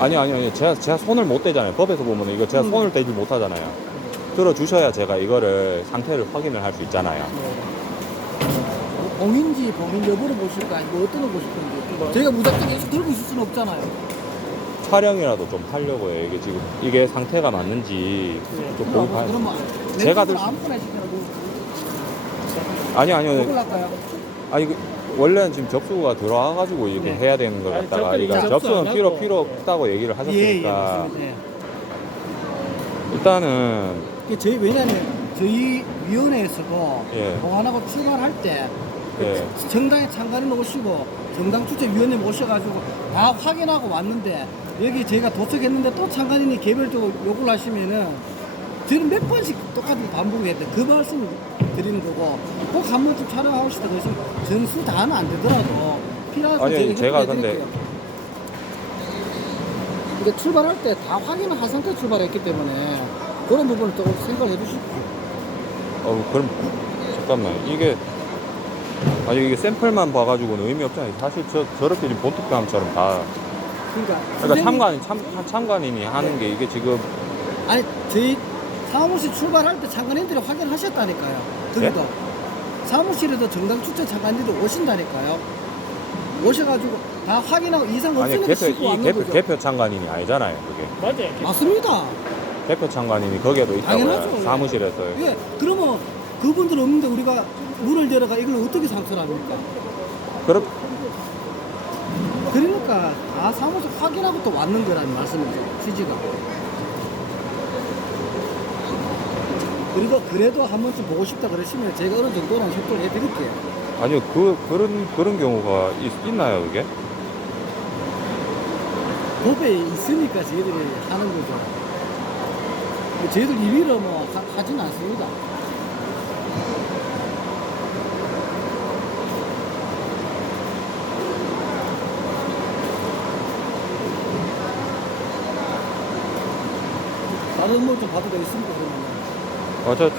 아니 아니 아니 제가 제가 손을 못 대잖아요. 법에서 보면 이거 제가 음. 손을 대지 못하잖아요. 들어 주셔야 제가 이거를 상태를 확인을 할 수 있잖아요. 봉인지 봉인 여부를 보실 거 아니고 어떤 걸 보실 건지. 저희가 무작정 계속 들고 있을 수는 없잖아요. 촬영이라도 좀 하려고요. 이게 지금 이게 상태가 맞는지 좀 보고 봐요. 그러면 제가 내들들 아무거나 시켜라고. 아니 아니요. 먹을까요? 아니 그 원래는 지금 접수가 들어와가지고 이렇게 네. 해야 되는 걸 아니, 갖다가 접근이 이거 접수 접수는 안 필요 하고. 필요 없다고 얘기를 예, 예, 하셨으니까 맞습니다. 예. 일단은 이게 저희 왜냐면 저희 위원회에서도 예. 보관하고 출발할 때 예. 정당에 참관인 오시고 정당 주최위원회 모셔가지고 다 확인하고 왔는데 여기 저희가 도착했는데 또 참관인이 개별적으로 요구를 하시면은 저는 몇 번씩 똑같은 반복했는데 그 말씀 드리는 거고 꼭 한 번쯤 촬영하시다 그래서 전수 다는 안 되더라도 필요한 거 아니, 제가 근데-. 근데 출발할 때 다 확인을 한 상태 출발했기 때문에 그런 부분을 조금 생각해 주시고 어 그럼 잠깐만 이게 아니 이게 샘플만 봐가지고는 의미 없잖아요. 사실 저 저렇게 지금 본특감처럼 다 그러니까, 그러니까 선생님- 참관 참 참관인이 하는 게 이게 지금 아니 저희 사무실 출발할 때 장관님들이 확인하셨다니까요. 거기도 사무실에도 정당 추천 장관님들이 오신다니까요. 오셔가지고 다 확인하고 이상 아니 없으니까 개표 싣고 이 왔는 개표 거죠. 개표 참관인이 아니잖아요. 그게 맞아요. 맞습니다. 대표 참관인이 거기에도 당연하죠. 있다고요. 사무실에서 예, 그러면 그분들 없는데 우리가 문을 열어가 이걸 어떻게 상처를 합니까? 그렇 그러니까 다 사무실 확인하고 또 왔는 거라는 말씀이죠. 취지가. 그래도 그래도 한 번쯤 보고 싶다 그러시면 제가 어느 정도는 협조를 해드릴게요. 아니요 그 그런 그런 경우가 있, 있나요 그게? 법에 있으니까 저희들이 하는 거죠. 저희들 임의로 뭐 하, 하진 않습니다. 다른 뭐 좀 봐도 되겠습니까 그러면? 어저